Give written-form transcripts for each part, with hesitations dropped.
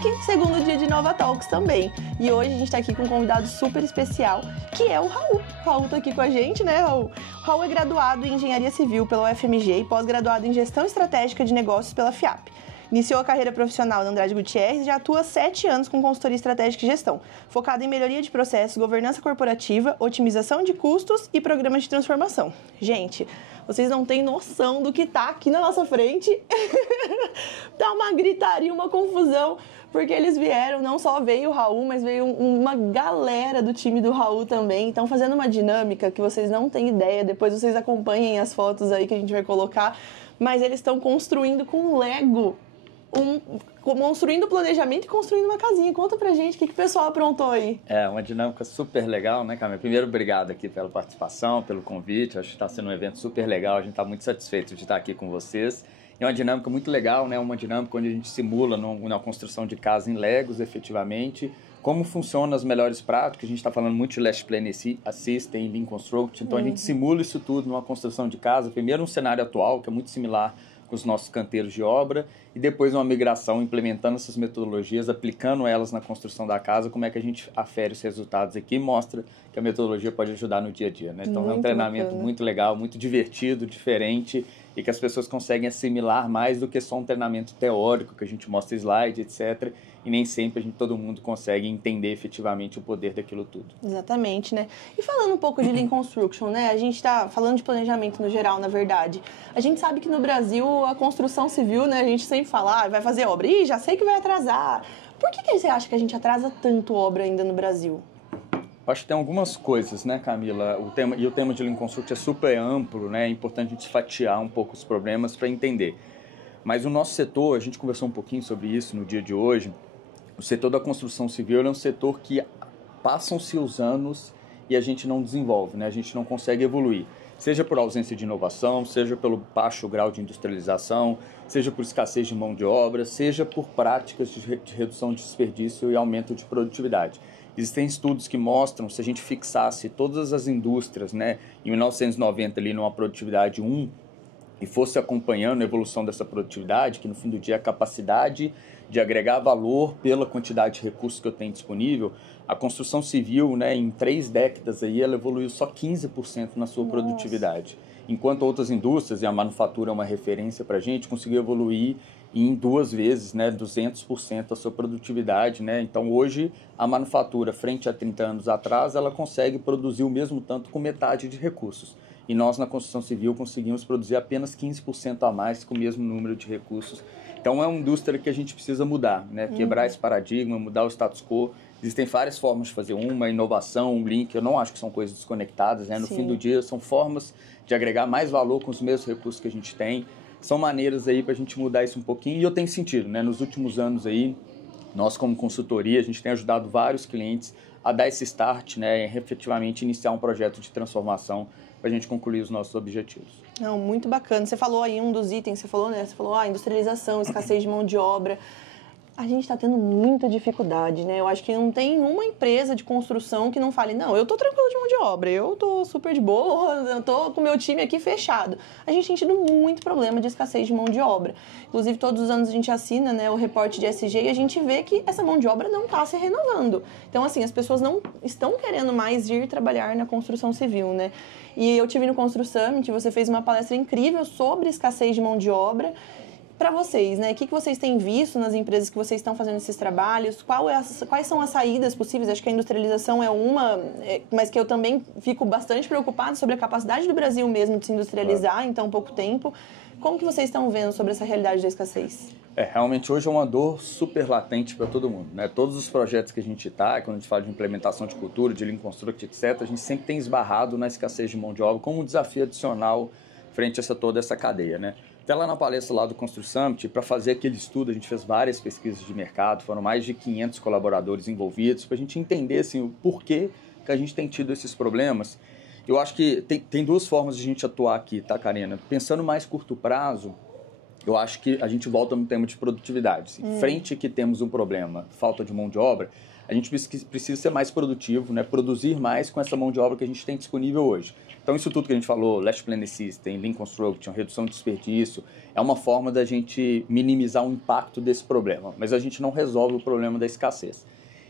fiquem, segundo dia de Nova Talks também. E hoje a gente tá aqui com um convidado super especial, que é o Raul. O Raul tá aqui com a gente, né, Raul? O Raul é graduado em Engenharia Civil pela UFMG e pós-graduado em Gestão Estratégica de Negócios pela FIAP. Iniciou a carreira profissional na Andrade Gutierrez e já atua há 7 anos com consultoria estratégica e gestão, focada em melhoria de processos, governança corporativa, otimização de custos e programas de transformação. Gente, vocês não têm noção do que tá aqui na nossa frente. Tá uma gritaria, uma confusão, porque eles vieram, não só veio o Raul, mas veio uma galera do time do Raul também. Estão fazendo uma dinâmica que vocês não têm ideia, depois vocês acompanhem as fotos aí que a gente vai colocar, mas eles estão construindo com Lego. Construindo planejamento e construindo uma casinha. Conta pra gente o que o pessoal aprontou aí. É uma dinâmica super legal, né, Camila? Primeiro, obrigado aqui pela participação, pelo convite. Acho que está sendo um evento super legal. A gente está muito satisfeito de estar aqui com vocês. É uma dinâmica muito legal, né? Uma dinâmica onde a gente simula na construção de casa em Legos, efetivamente, como funcionam as melhores práticas. A gente está falando muito de Last Plan Assistant, Lean Construct. Então, a gente simula isso tudo numa construção de casa. Primeiro, um cenário atual, que é muito similar com os nossos canteiros de obra, e depois uma migração, implementando essas metodologias, aplicando elas na construção da casa, como é que a gente afere os resultados aqui e mostra que a metodologia pode ajudar no dia a dia, né? Então é um treinamento bacana, muito legal, muito divertido, diferente, e que as pessoas conseguem assimilar mais do que só um treinamento teórico, que a gente mostra slide, etc., e nem sempre todo mundo consegue entender efetivamente o poder daquilo tudo. Exatamente, né? E falando um pouco de Lean Construction, né? A gente está falando de planejamento no geral, na verdade. A gente sabe que no Brasil a construção civil, né? A gente sempre fala, vai fazer obra. Ih, já sei que vai atrasar. Por que você acha que a gente atrasa tanto obra ainda no Brasil? Acho que tem algumas coisas, né, Camila? O tema de Lean Construction é super amplo, né? É importante a gente fatiar um pouco os problemas para entender. Mas o nosso setor, a gente conversou um pouquinho sobre isso no dia de hoje, o setor da construção civil é um setor que passam-se os anos e a gente não desenvolve, né? A gente não consegue evoluir. Seja por ausência de inovação, seja pelo baixo grau de industrialização, seja por escassez de mão de obra, seja por práticas de redução de desperdício e aumento de produtividade. Existem estudos que mostram, se a gente fixasse todas as indústrias, né, em 1990 ali numa produtividade 1 e fosse acompanhando a evolução dessa produtividade, que no fim do dia é a capacidade de agregar valor pela quantidade de recursos que eu tenho disponível, a construção civil, né, em 3 décadas aí, ela evoluiu só 15% na sua produtividade. Enquanto outras indústrias, e a manufatura é uma referência para a gente, conseguiu evoluir em 2 vezes, né, 200% a sua produtividade, né? Então hoje a manufatura, frente a 30 anos atrás, ela consegue produzir o mesmo tanto com metade de recursos. E nós na construção civil conseguimos produzir apenas 15% a mais com o mesmo número de recursos. Então é uma indústria que a gente precisa mudar, né? Quebrar esse paradigma, mudar o status quo. Existem várias formas de fazer uma inovação, um link, eu não acho que são coisas desconectadas, né? No fim do dia são formas de agregar mais valor com os mesmos recursos que a gente tem. São maneiras aí para a gente mudar isso um pouquinho e eu tenho sentido, né? Nos últimos anos aí, nós como consultoria, a gente tem ajudado vários clientes a dar esse start, né? E efetivamente iniciar um projeto de transformação para a gente concluir os nossos objetivos. Não, muito bacana. Você falou aí um dos itens, você falou industrialização, escassez de mão de obra. A gente está tendo muita dificuldade, né? Eu acho que não tem uma empresa de construção que não fale, não, eu tô tranquilo de mão de obra, eu tô super de boa, eu tô com o meu time aqui fechado. A gente tem tido muito problema de escassez de mão de obra. Inclusive, todos os anos a gente assina, né, o reporte de ESG e a gente vê que essa mão de obra não está se renovando. Então, assim, as pessoas não estão querendo mais ir trabalhar na construção civil, né? E eu tive no Constru Summit, você fez uma palestra incrível sobre escassez de mão de obra. Para vocês, né? O que vocês têm visto nas empresas que vocês estão fazendo esses trabalhos? Quais são as saídas possíveis? Acho que a industrialização é uma, mas que eu também fico bastante preocupada sobre a capacidade do Brasil mesmo de se industrializar em tão pouco tempo. Como que vocês estão vendo sobre essa realidade da escassez? Realmente hoje é uma dor super latente para todo mundo, né? Todos os projetos que a gente está, quando a gente fala de implementação de cultura, de Lean Construct, etc., a gente sempre tem esbarrado na escassez de mão de obra como um desafio adicional frente a toda essa cadeia, né? Até lá na palestra lá do Constru Summit, para fazer aquele estudo, a gente fez várias pesquisas de mercado, foram mais de 500 colaboradores envolvidos, para a gente entender assim, o porquê que a gente tem tido esses problemas. Eu acho que tem 2 formas de a gente atuar aqui, tá, Karina? Pensando mais curto prazo, eu acho que a gente volta no tema de produtividade. Frente que temos um problema, falta de mão de obra, a gente precisa ser mais produtivo, né? Produzir mais com essa mão de obra que a gente tem disponível hoje. Então, isso tudo que a gente falou, Last Planning System, Lean Construction, redução de desperdício, é uma forma da gente minimizar o impacto desse problema. Mas a gente não resolve o problema da escassez.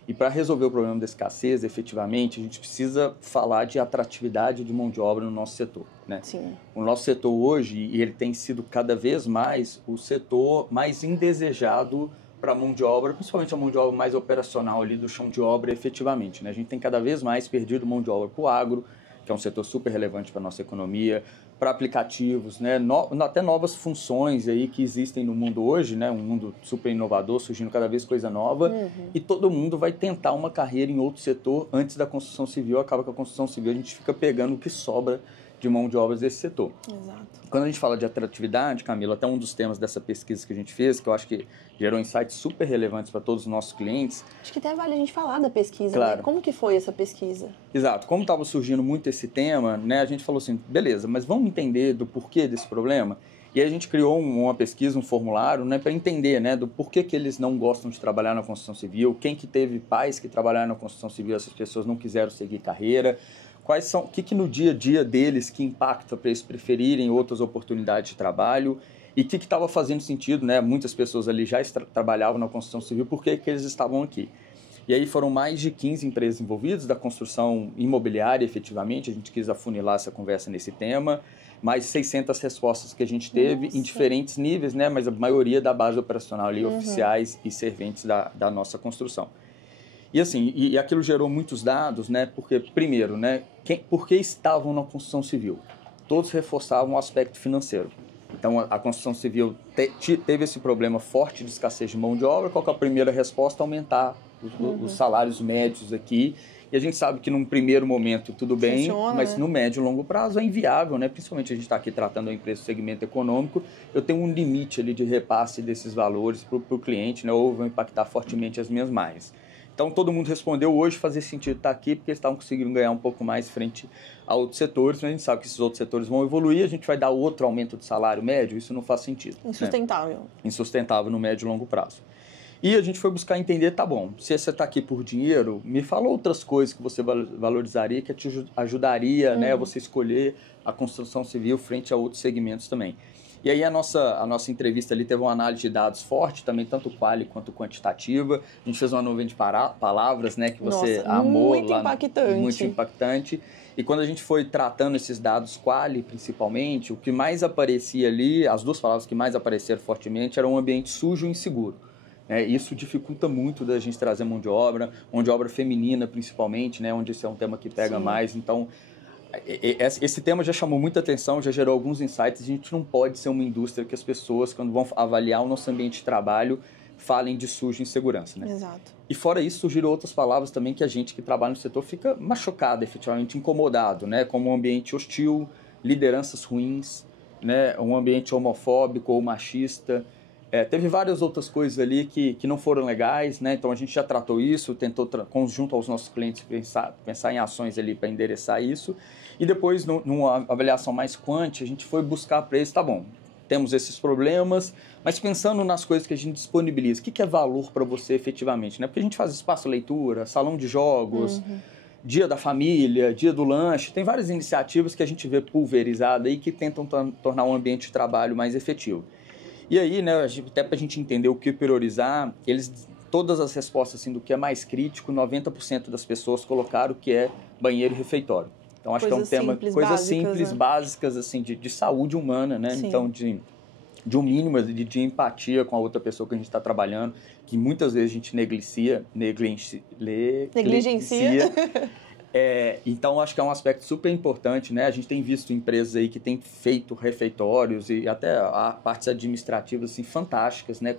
E para resolver o problema da escassez, efetivamente, a gente precisa falar de atratividade de mão de obra no nosso setor, né? Sim. O nosso setor hoje, e ele tem sido cada vez mais o setor mais indesejado para a mão de obra, principalmente a mão de obra mais operacional ali do chão de obra, efetivamente, né? A gente tem cada vez mais perdido mão de obra para o agro, que é um setor super relevante para a nossa economia, para aplicativos, né? Até novas funções aí que existem no mundo hoje, né? Um mundo super inovador, surgindo cada vez coisa nova, e todo mundo vai tentar uma carreira em outro setor antes da construção civil. Acaba que a construção civil a gente fica pegando o que sobra de mão de obras desse setor. Exato. Quando a gente fala de atratividade, Camila, até um dos temas dessa pesquisa que a gente fez, que eu acho que gerou insights super relevantes para todos os nossos clientes. Acho que até vale a gente falar da pesquisa, claro. né? Como que foi essa pesquisa? Exato. Como estava surgindo muito esse tema, né, a gente falou assim, beleza, mas vamos entender do porquê desse problema? E aí a gente criou uma pesquisa, um formulário, né, para entender, né, do porquê que eles não gostam de trabalhar na construção civil, quem que teve pais que trabalharam na construção civil, essas pessoas não quiseram seguir carreira, quais são, o que no dia a dia deles que impacta para eles preferirem outras oportunidades de trabalho e o que estava fazendo sentido, né? Muitas pessoas ali já trabalhavam na construção civil, por que eles estavam aqui? E aí foram mais de 15 empresas envolvidas da construção imobiliária, efetivamente, a gente quis afunilar essa conversa nesse tema, mais 600 respostas que a gente teve em diferentes níveis, né? Mas a maioria da base operacional ali, oficiais e serventes da nossa construção. E assim, e aquilo gerou muitos dados, né? Porque, primeiro, né? Por que estavam na construção civil? Todos reforçavam o aspecto financeiro. Então, a construção civil teve esse problema forte de escassez de mão de obra. Qual que é a primeira resposta? Aumentar os salários médios aqui. E a gente sabe que num primeiro momento tudo bem, funciona, mas né? no médio e longo prazo é inviável, né? Principalmente a gente está aqui tratando a empresa do segmento econômico, eu tenho um limite ali de repasse desses valores para o cliente, né? Ou vão impactar fortemente as minhas margens. Então, todo mundo respondeu hoje fazia sentido estar aqui, porque eles estavam conseguindo ganhar um pouco mais frente a outros setores, mas a gente sabe que esses outros setores vão evoluir, a gente vai dar outro aumento de salário médio, isso não faz sentido. Insustentável. Né? Insustentável no médio e longo prazo. E a gente foi buscar entender, tá bom, se você está aqui por dinheiro, me fala outras coisas que você valorizaria, que te ajudaria, né, a você escolher a construção civil frente a outros segmentos também. E aí a nossa entrevista ali teve uma análise de dados forte, também tanto quali quanto quantitativa. A gente fez uma nuvem de palavras, né, que você amou. Muito impactante. Muito impactante. E quando a gente foi tratando esses dados quali, principalmente, o que mais aparecia ali, as duas palavras que mais apareceram fortemente, era um ambiente sujo e inseguro. Isso dificulta muito da gente trazer mão de obra feminina principalmente, né, onde esse é um tema que pega mais. Então, esse tema já chamou muita atenção, já gerou alguns insights. A gente não pode ser uma indústria que as pessoas, quando vão avaliar o nosso ambiente de trabalho, falem de sujo e insegurança, né? Exato. E fora isso, surgiram outras palavras também que a gente que trabalha no setor fica machucado, efetivamente incomodado, né? Como um ambiente hostil, lideranças ruins, né? Um ambiente homofóbico ou machista. Teve várias outras coisas ali que não foram legais, né? Então a gente já tratou isso, tentou, junto aos nossos clientes, pensar em ações ali para endereçar isso. E depois, numa avaliação mais quant, a gente foi buscar para eles, tá bom, temos esses problemas, mas pensando nas coisas que a gente disponibiliza, o que é valor para você efetivamente, né? Porque a gente faz espaço leitura, salão de jogos, dia da família, dia do lanche, tem várias iniciativas que a gente vê pulverizada aí que tentam tornar um ambiente de trabalho mais efetivo. E aí, né, até para a gente entender o que priorizar, todas as respostas assim, do que é mais crítico, 90% das pessoas colocaram que é banheiro e refeitório. Então, acho que é um tema, coisas simples, básicas, assim, de saúde humana, né? Sim. Então, de um mínimo de empatia com a outra pessoa que a gente está trabalhando, que muitas vezes a gente negligencia. Então, acho que é um aspecto super importante, né? A gente tem visto empresas aí que têm feito refeitórios e até partes administrativas assim, fantásticas, né?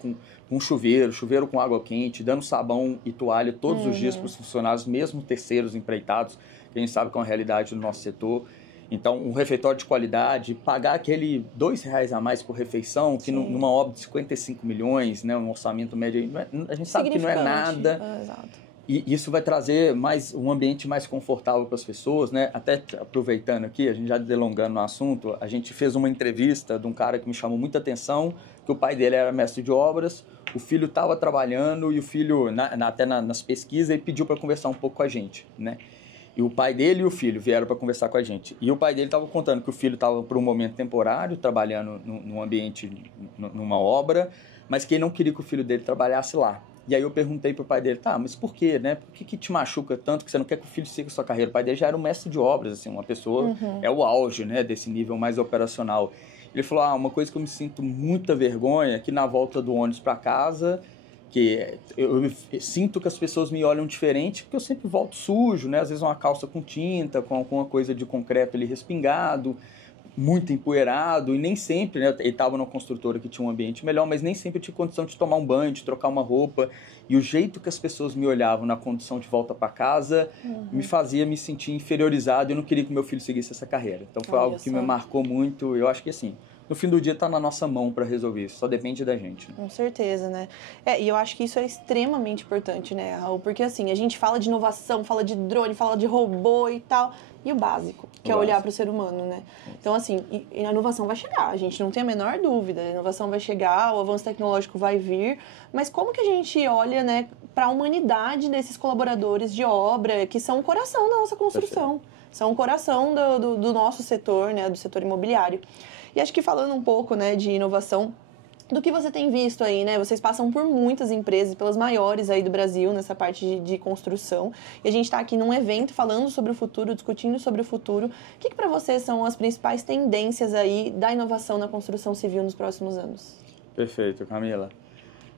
Com chuveiro com água quente, dando sabão e toalha todos os dias para os funcionários, mesmo terceiros empreitados, que a gente sabe que é uma realidade do nosso setor. Então, um refeitório de qualidade, pagar aquele R$2 a mais por refeição, que numa obra de 55 milhões, né? Um orçamento médio, a gente sabe que não é nada. Exato. E isso vai trazer um ambiente mais confortável para as pessoas, né? Até aproveitando aqui, a gente já delongando no assunto, a gente fez uma entrevista de um cara que me chamou muita atenção, que o pai dele era mestre de obras, o filho estava trabalhando e o filho, até nas pesquisas, ele pediu para conversar um pouco com a gente, né? E o pai dele e o filho vieram para conversar com a gente. E o pai dele estava contando que o filho estava por um momento temporário, trabalhando num ambiente, numa obra, mas que ele não queria que o filho dele trabalhasse lá. E aí eu perguntei pro pai dele, tá, mas por quê, né? Por que te machuca tanto que você não quer que o filho siga a sua carreira? O pai dele já era um mestre de obras, assim, uma pessoa, é o auge, né, desse nível mais operacional. Ele falou, uma coisa que eu me sinto muita vergonha é que na volta do ônibus para casa, que eu sinto que as pessoas me olham diferente, porque eu sempre volto sujo, né? Às vezes uma calça com tinta, com alguma coisa de concreto ali respingado, muito empoeirado, e nem sempre, né, ele estava numa construtora que tinha um ambiente melhor, mas nem sempre eu tinha condição de tomar um banho, de trocar uma roupa, e o jeito que as pessoas me olhavam na condição de volta para casa me fazia me sentir inferiorizado, e eu não queria que meu filho seguisse essa carreira. Então foi algo que me marcou muito. Eu acho que assim, no fim do dia está na nossa mão para resolver isso, só depende da gente. Né? Com certeza, né? E eu acho que isso é extremamente importante, né, Raul? Porque assim, a gente fala de inovação, fala de drone, fala de robô e tal, e o básico, que é olhar para o ser humano, né? Então, assim, a inovação vai chegar, a gente não tem a menor dúvida, a inovação vai chegar, o avanço tecnológico vai vir, mas como que a gente olha, né, para a humanidade desses colaboradores de obra, que são o coração da nossa construção, são o coração do nosso setor, né, do setor imobiliário. E acho que falando um pouco, né, de inovação, do que você tem visto aí, né? Vocês passam por muitas empresas, pelas maiores aí do Brasil, nessa parte de construção. E a gente está aqui num evento falando sobre o futuro, discutindo sobre o futuro. O que para vocês são as principais tendências aí da inovação na construção civil nos próximos anos? Perfeito, Camila.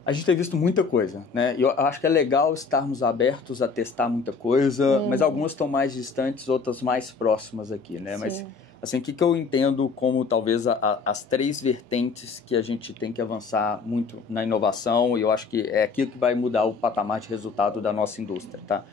A gente tem visto muita coisa, né? Eu acho que é legal estarmos abertos a testar muita coisa, mas algumas estão mais distantes, outras mais próximas aqui, né? Sim. Mas assim, o que eu entendo como talvez as 3 vertentes que a gente tem que avançar muito na inovação, e eu acho que é aquilo que vai mudar o patamar de resultado da nossa indústria, tá?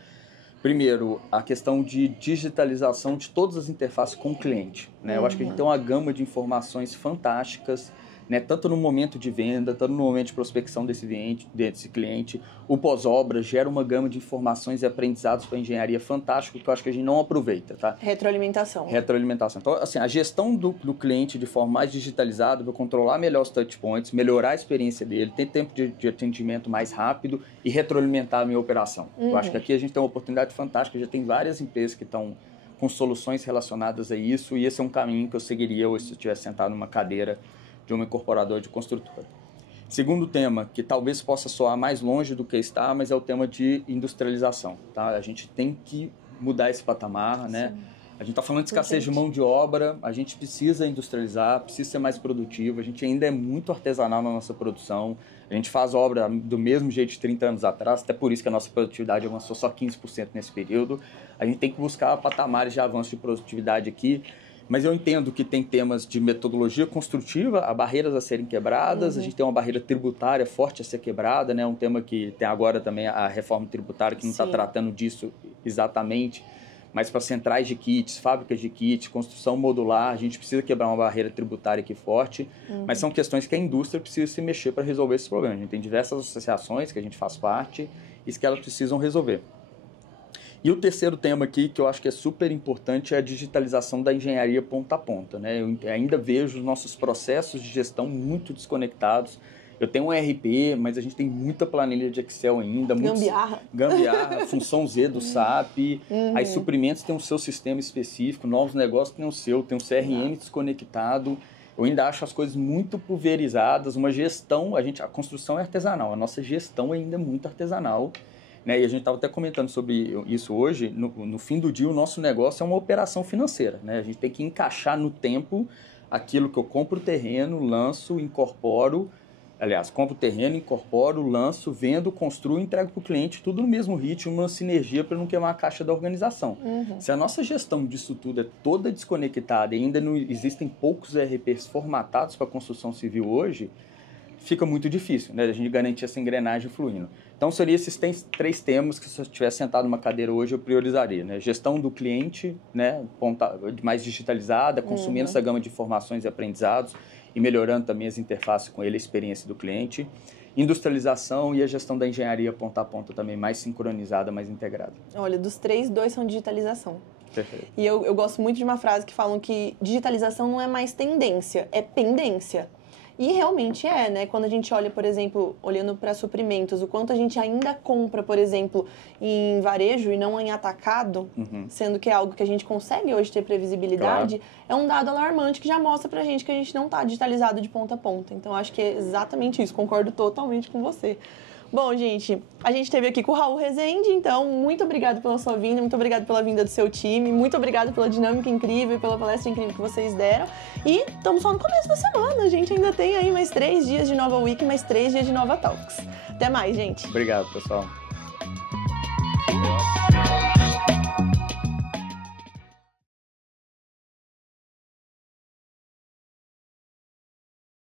Primeiro, a questão de digitalização de todas as interfaces com o cliente, né? Eu acho que a gente tem uma gama de informações fantásticas, né, tanto no momento de venda, tanto no momento de prospecção desse cliente. O pós-obra gera uma gama de informações e aprendizados para a engenharia fantástico que eu acho que a gente não aproveita. Tá? Retroalimentação. Então, assim, a gestão do cliente de forma mais digitalizada vai controlar melhor os touch points, melhorar a experiência dele, ter tempo de atendimento mais rápido e retroalimentar a minha operação. Eu acho que aqui a gente tem uma oportunidade fantástica, já tem várias empresas que estão com soluções relacionadas a isso, e esse é um caminho que eu seguiria hoje se eu estivesse sentado numa cadeira de uma incorporadora de construtora. Segundo tema, que talvez possa soar mais longe do que está, mas é o tema de industrialização. Tá? A gente tem que mudar esse patamar, né? A gente está falando de escassez de mão de obra, a gente precisa industrializar, precisa ser mais produtivo, a gente ainda é muito artesanal na nossa produção, a gente faz obra do mesmo jeito de 30 anos atrás, até por isso que a nossa produtividade avançou só 15% nesse período. A gente tem que buscar patamares de avanço de produtividade aqui, mas eu entendo que tem temas de metodologia construtiva, há barreiras a serem quebradas, a gente tem uma barreira tributária forte a ser quebrada, né? Um tema que tem agora também a reforma tributária, que não está tratando disso exatamente, mas para centrais de kits, fábricas de kits, construção modular, a gente precisa quebrar uma barreira tributária aqui forte, mas são questões que a indústria precisa se mexer para resolver esses problemas. A gente tem diversas associações que a gente faz parte e que elas precisam resolver. E o terceiro tema aqui, que eu acho que é super importante, é a digitalização da engenharia ponta a ponta. Né? Eu ainda vejo os nossos processos de gestão muito desconectados. Eu tenho um ERP, mas a gente tem muita planilha de Excel ainda. Gambiarra, função Z do SAP. Aí suprimentos têm o seu sistema específico, novos negócios têm o seu, tem um CRM desconectado. Eu ainda acho as coisas muito pulverizadas. Uma gestão, a construção é artesanal, a nossa gestão ainda é muito artesanal. Né? E a gente estava até comentando sobre isso hoje. No fim do dia, o nosso negócio é uma operação financeira. Né? A gente tem que encaixar no tempo aquilo que eu compro o terreno, lanço, incorporo. Aliás, compro o terreno, incorporo, lanço, vendo, construo e entrego para o cliente, tudo no mesmo ritmo, uma sinergia para não queimar a caixa da organização. Se a nossa gestão disso tudo é toda desconectada e ainda não existem poucos ERPs formatados para a construção civil hoje, fica muito difícil, né, a gente garantir essa engrenagem fluindo. Então, seriam esses 3 temas que, se eu estivesse sentado numa cadeira hoje, eu priorizaria. Né? Gestão do cliente, né, mais digitalizada, consumindo essa gama de informações e aprendizados, e melhorando também as interfaces com ele, a experiência do cliente. Industrialização e a gestão da engenharia ponta a ponta também mais sincronizada, mais integrada. Olha, dos 3, 2 são digitalização. Perfeito. E eu gosto muito de uma frase que falam que digitalização não é mais tendência, é pendência. E realmente é, né? Quando a gente olha, por exemplo, olhando para suprimentos, o quanto a gente ainda compra, por exemplo, em varejo e não em atacado, sendo que é algo que a gente consegue hoje ter previsibilidade, claro, é um dado alarmante que já mostra pra gente que a gente não está digitalizado de ponta a ponta. Então, acho que é exatamente isso, concordo totalmente com você. Bom, gente, a gente esteve aqui com o Raul Rezende, então muito obrigado pela sua vinda, muito obrigado pela vinda do seu time, muito obrigado pela dinâmica incrível e pela palestra incrível que vocês deram. E estamos só no começo da semana, a gente ainda tem aí mais 3 dias de Nova Week, mais 3 dias de Nova Talks. Até mais, gente. Obrigado, pessoal.